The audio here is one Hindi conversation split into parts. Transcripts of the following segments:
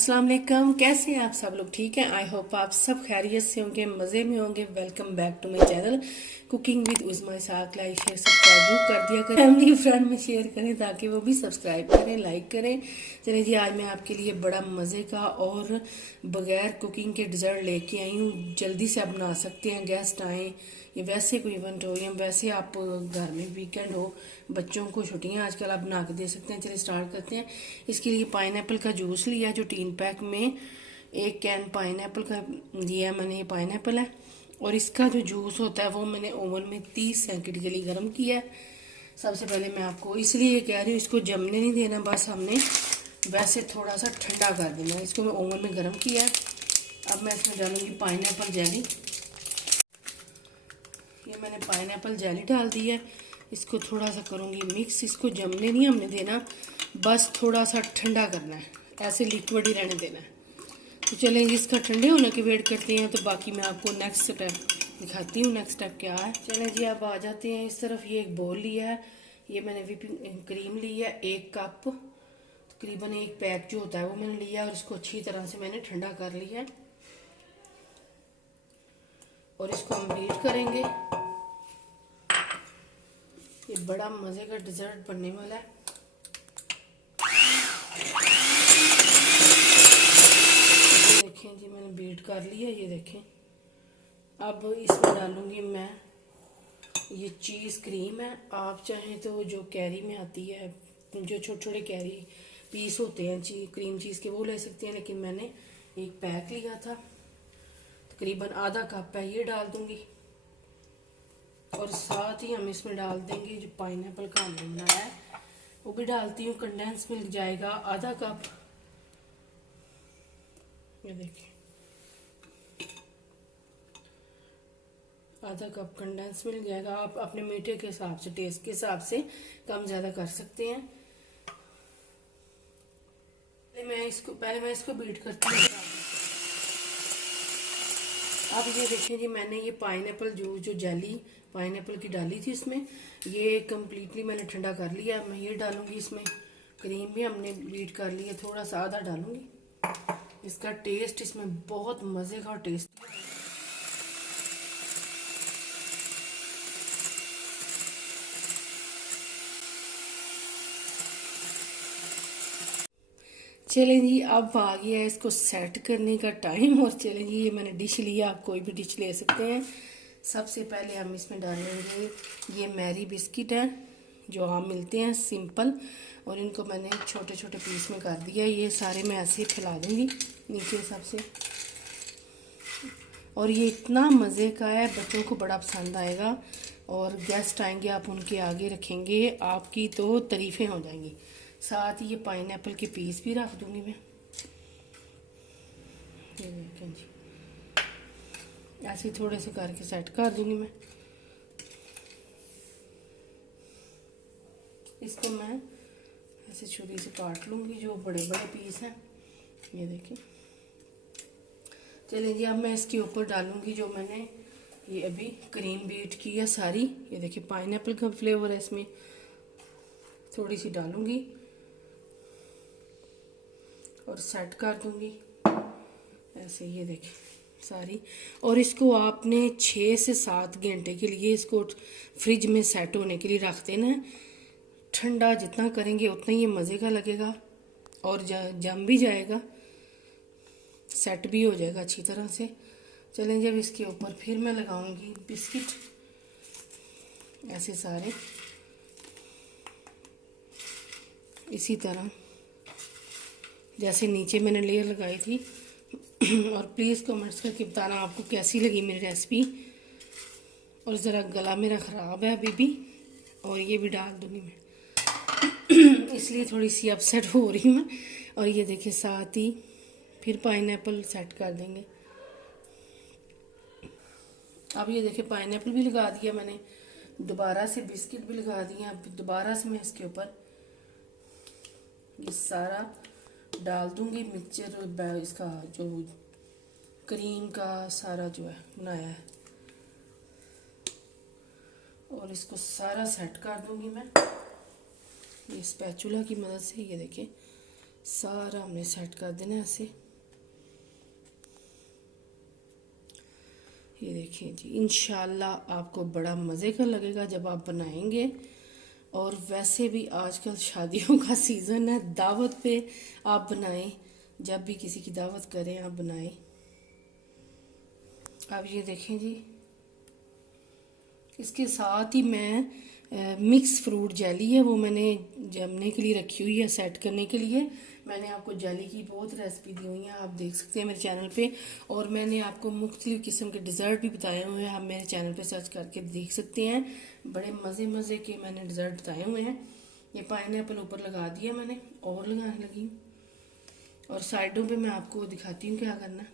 अस्सलाम वालेकुम। कैसे हैं आप सब लोग? ठीक हैं? आई होप आप सब खैरियत से होंगे, मज़े में होंगे। Welcome back to my channel cooking with Uzma Isaq. Like share subscribe जरूर कर दिया करें, फैमिली फ्रेंड में शेयर करें ताकि वो भी सब्सक्राइब करें, लाइक करें। चलिए जी, आज मैं आपके लिए बड़ा मज़े का और बगैर कुकिंग के डिज़र्ट लेके आई हूँ। जल्दी से आप बना सकते हैं, गेस्ट आएँ या वैसे कोई इवेंट हो या वैसे आप घर में वीकेंड हो, बच्चों को छुट्टियां आजकल आप बना के दे सकते हैं। चलिए स्टार्ट करते हैं। इसके लिए पाइनएप्पल का जूस लिया, जो 3 पैक में 1 कैन पाइनएप्पल का लिया मैंने। ये पाइनएप्पल है और इसका जो जूस होता है वो मैंने ओवन में 30 सेकंड के लिए गर्म किया है। सबसे पहले मैं आपको इसलिए कह रही हूँ, इसको जमने नहीं देना, बस हमने वैसे थोड़ा सा ठंडा कर देना। इसको मैं ओवन में गर्म किया है। अब मैं इसमें डालूंगी पाइनएप्पल जेली। ये मैंने पाइनएप्पल जेली डाल दी है। इसको थोड़ा सा करूँगी मिक्स। इसको जमने नहीं हमने देना, बस थोड़ा सा ठंडा करना है, ऐसे लिक्विड ही रहने देना है। तो चलें इसका ठंडे होने की वेट करते हैं, तो बाकी मैं आपको नेक्स्ट स्टेप दिखाती हूँ। नेक्स्ट स्टेप क्या है, चलें जी अब आ जाते हैं इस तरफ। ये एक बोल लिया है, ये मैंने व्हिपिंग क्रीम ली है 1 कप, तकरीबन 1 पैक जो होता है वो मैंने लिया और इसको अच्छी तरह से मैंने ठंडा कर लिया है और इसको हम बीट करेंगे। ये बड़ा मज़े का डिज़र्ट बनने वाला है। ये देखें जी, मैंने बीट कर लिया, ये देखें। अब इसमें डालूंगी मैं, ये चीज़ क्रीम है। आप चाहें तो जो कैरी में आती है, जो छोटे छोटे कैरी पीस होते हैं क्रीम चीज़ के, वो ले सकते हैं, लेकिन मैंने 1 पैक लिया था, तकरीबन आधा कप है, ये डाल दूंगी। और साथ ही हम इसमें डाल देंगे जो पाइनएप्पल का हमने बनाया है, वो भी डालती हूँ। कंडेंस मिल्क जाएगा आधा कप, ये देखिए आधा कप कंडेंस मिल्क जाएगा। आप अपने मीठे के हिसाब से, टेस्ट के हिसाब से कम ज़्यादा कर सकते हैं। पहले मैं इसको बीट करती हूँ। अब ये देखें जी, मैंने ये पाइनएप्पल जो जेली पाइनएप्पल की डाली थी इसमें, ये कम्प्लीटली मैंने ठंडा कर लिया। मैं ये डालूंगी इसमें। क्रीम भी हमने बीट कर ली है, थोड़ा सा आधा डालूंगी। इसका टेस्ट इसमें बहुत मज़े का टेस्ट। चलें जी, अब आ गया है इसको सेट करने का टाइम। और चलें जी, ये मैंने डिश लिया, आप कोई भी डिश ले सकते हैं। सबसे पहले हम इसमें डालेंगे, ये मैरी बिस्किट है जो आम मिलते हैं सिंपल, और इनको मैंने छोटे छोटे पीस में कर दिया। ये सारे मैं ऐसे फैला दूंगी नीचे सबसे। और ये इतना मज़े का है, बच्चों को बड़ा पसंद आएगा। और गेस्ट आएंगे, आप उनके आगे रखेंगे, आपकी तो तारीफ़ें हो जाएंगी। साथ ही ये पाइनएप्पल के पीस भी रख दूंगी मैं। ये देखें जी, ऐसे थोड़े से करके सेट कर दूंगी मैं। इसको मैं ऐसे छुरी से काट लूंगी, जो बड़े बड़े पीस हैं, ये देखें। चलिए जी, अब मैं इसके ऊपर डालूंगी जो मैंने ये अभी क्रीम बीट की है सारी। ये देखिए पाइनएप्पल का फ्लेवर है इसमें, थोड़ी सी डालूंगी और सेट कर दूंगी ऐसे। ये देखिए सारी। और इसको आपने 6 से 7 घंटे के लिए इसको फ्रिज में सेट होने के लिए रख देना है। ठंडा जितना करेंगे उतना ही ये मज़े का लगेगा और जम भी जाएगा, सेट भी हो जाएगा अच्छी तरह से। चलें, जब इसके ऊपर फिर मैं लगाऊंगी बिस्किट ऐसे सारे, इसी तरह जैसे नीचे मैंने लेयर लगाई थी। और प्लीज़ कमेंट्स करके बताना आपको कैसी लगी मेरी रेसिपी। और ज़रा गला मेरा ख़राब है अभी भी, और ये भी डाल दूँगी मैं इसलिए थोड़ी सी अपसेट हो रही हूँ मैं। और ये देखिए साथ ही फिर पाइनएप्पल सेट कर देंगे। अब ये देखिए पाइनएप्पल भी लगा दिया मैंने, दोबारा से बिस्किट भी लगा दिए। अब दोबारा से मैं इसके ऊपर ये सारा डाल दूंगी मिक्सचर, इसका जो क्रीम का सारा जो है बनाया है, और इसको सारा सेट कर दूंगी मैं ये स्पैचुला की मदद से। ये देखिए सारा हमने सेट कर देना है ऐसे। ये देखिए जी, इंशाल्लाह आपको बड़ा मज़े का लगेगा जब आप बनाएंगे। और वैसे भी आजकल शादियों का सीज़न है, दावत पे आप बनाएं, जब भी किसी की दावत करें आप बनाएं। अब ये देखें जी, इसके साथ ही मैं मिक्स फ्रूट जेली है वो मैंने जमने के लिए रखी हुई है, सेट करने के लिए। मैंने आपको जेली की बहुत रेसिपी दी हुई है, आप देख सकते हैं मेरे चैनल पे। और मैंने आपको मुख्तलिफ किस्म के डिज़र्ट भी बताए हुए हैं, आप मेरे चैनल पे सर्च करके देख सकते हैं। बड़े मज़े मज़े के मैंने डिज़र्ट बताए हुए हैं। ये पाइनएप्पल ऊपर लगा दिया मैंने और लगाने लगी हूँ। और साइडों पे मैं आपको दिखाती हूँ क्या करना।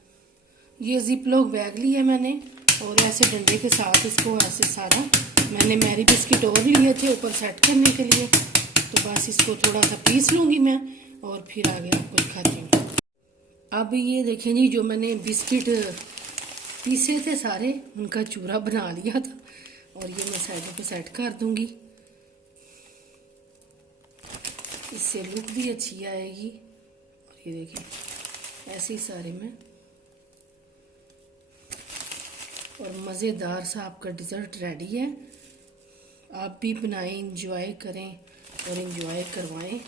ये जिप लॉक बैग लिया मैंने और ऐसे डंडे के साथ इसको ऐसे सारा मैंने मैरी बिस्किट और लिए थे ऊपर सेट करने के लिए। तो बस इसको थोड़ा सा पीस लूँगी मैं और फिर आगे आपको दिखाती हूँ। अब ये देखें जी, जो मैंने बिस्किट पीसे थे सारे उनका चूरा बना लिया था और ये मैं साइडों पे सेट कर दूँगी। इससे लुक भी अच्छी आएगी। और ये देखिए ऐसे ही सारे में, और मज़ेदार सा आपका डिज़र्ट रेडी है। आप भी बनाएं, इंजॉय करें और इंजॉय करवाएं।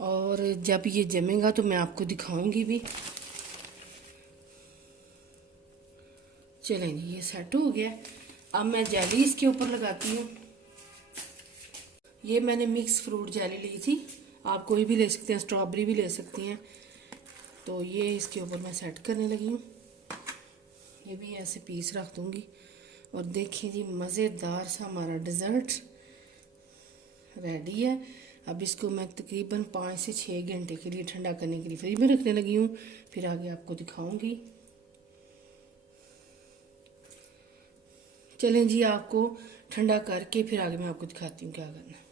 और जब ये जमेगा तो मैं आपको दिखाऊंगी भी। चलें जी, ये सेट हो गया। अब मैं जेली इसके ऊपर लगाती हूँ। ये मैंने मिक्स फ्रूट जेली ली थी, आप कोई भी ले सकते हैं, स्ट्रॉबेरी भी ले सकती हैं। तो ये इसके ऊपर मैं सेट करने लगी हूँ। ये भी ऐसे पीस रख दूँगी। और देखिए जी, मज़ेदार सा हमारा डिज़र्ट रेडी है। अब इसको मैं तकरीबन 5 से 6 घंटे के लिए ठंडा करने के लिए फ्रिज में रखने लगी हूँ, फिर आगे आपको दिखाऊंगी। चलें जी, आपको ठंडा करके फिर आगे मैं आपको दिखाती हूँ क्या करना।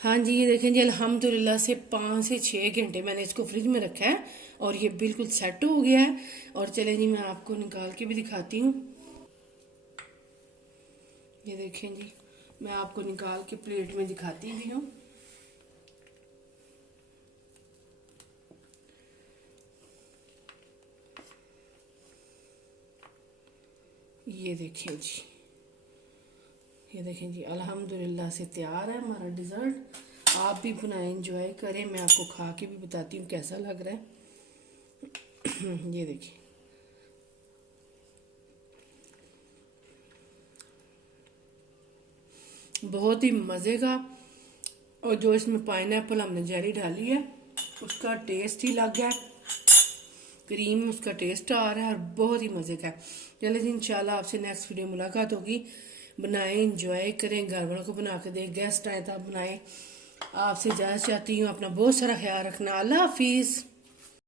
हाँ जी, ये देखें जी, अल्हम्दुलिल्लाह से 5 से 6 घंटे मैंने इसको फ्रिज में रखा है और ये बिल्कुल सेट हो गया है। और चलें जी, मैं आपको निकाल के भी दिखाती हूँ। ये देखें जी, मैं आपको निकाल के प्लेट में दिखाती भी हूँ। ये देखें जी, ये देखें जी, अल्हम्दुलिल्लाह से तैयार है हमारा डिज़र्ट। आप भी बनाएं, एंजॉय करें। मैं आपको खा के भी बताती हूँ कैसा लग रहा है। ये देखिए, बहुत ही मज़े का। और जो इसमें पाइनएप्पल हमने जेली डाली है उसका टेस्ट ही अलग है, क्रीम उसका टेस्ट आ रहा है और बहुत ही मज़े का है। चलिए जी, इंशाल्लाह आपसे नेक्स्ट वीडियो मुलाकात होगी। बनाएं, इंजॉय करें, घर वालों को बना के दें, गेस्ट आए तो आप बनाएं। आपसे इजाज़त चाहती हूँ, अपना बहुत सारा ख्याल रखना। अल्लाह हाफिज़।